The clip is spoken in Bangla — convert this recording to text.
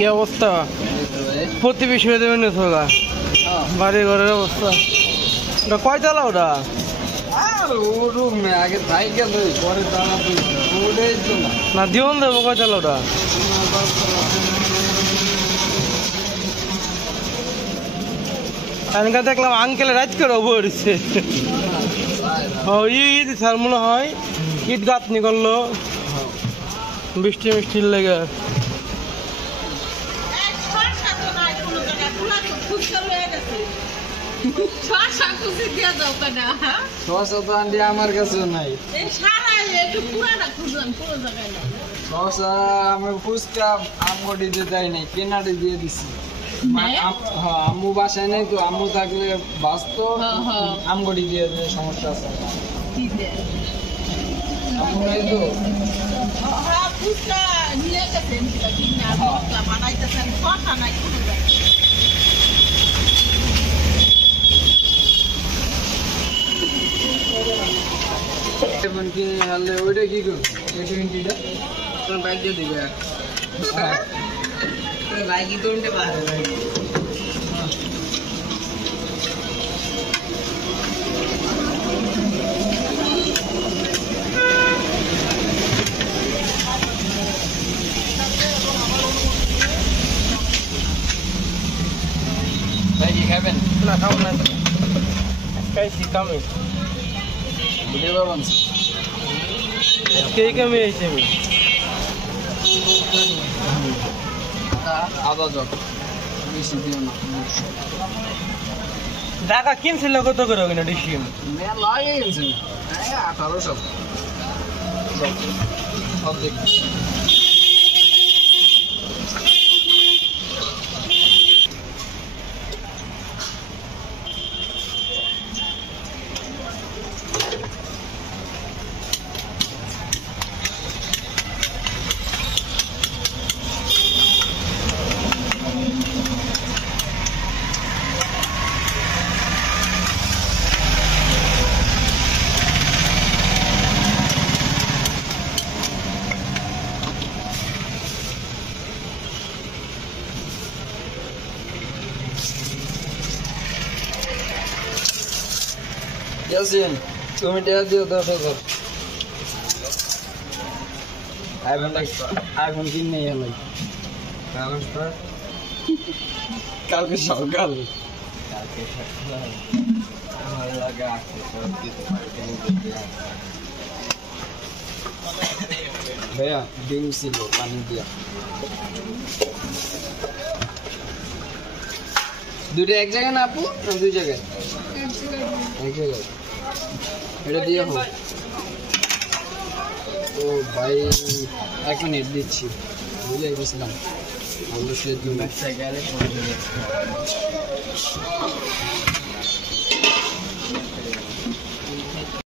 কি অবস্থা? প্রতিবেশী হয়ে দেবেন না বাড়ি ঘরের অবস্থা। ওটা কয়তলা ওটা? আগে সাইকেল পরে না দিওন দেবো কয়তলা ওটা? এখানকার দেখলাম আঙ্কেলে রাত করে বসছে। ঈদ স্যার মনে হয় ঈদ গাঁথনি করলো বৃষ্টি মিষ্টির লেগে। আমার কাছে নাই আমার ফুচকা আমগটি দিয়ে দেয় নাই, কেনাটি দিয়ে দিছি। আম্মু বাসায় নেই তো, আম্মু থাকলে বাঁচতো, আমগটি দিয়ে দেয়, সমস্যা আছে। আম্মু নাই তো ওইটা কি করবো? বাইক দিয়ে দিবে বাইকই তো উঠতে পারে ভাই। কি খাবেন? না খাবো না, খাইছি কামে ভিডিও করবেন কে কামে আইছি আমি। আদা জগ বেশি দিও না। টাকা কিনছিল কত করে ওখানে ডিসিম? লাগে গেছে 1800 সব দেখ। ইয়াসিন তুমি টাকা দিও 10,000। আইফোন কিনে এলো কালকে সকাল। ভাইয়া ডিম ছিল পানি দিয়া দুটো এক জায়গায় না আপু? দুই জায়গায়? এক জায়গায়। এটা দিয়ে হোক। ও ভাই 1 মিনিট দিচ্ছি, বুঝে গেছিলাম। অবশ্যই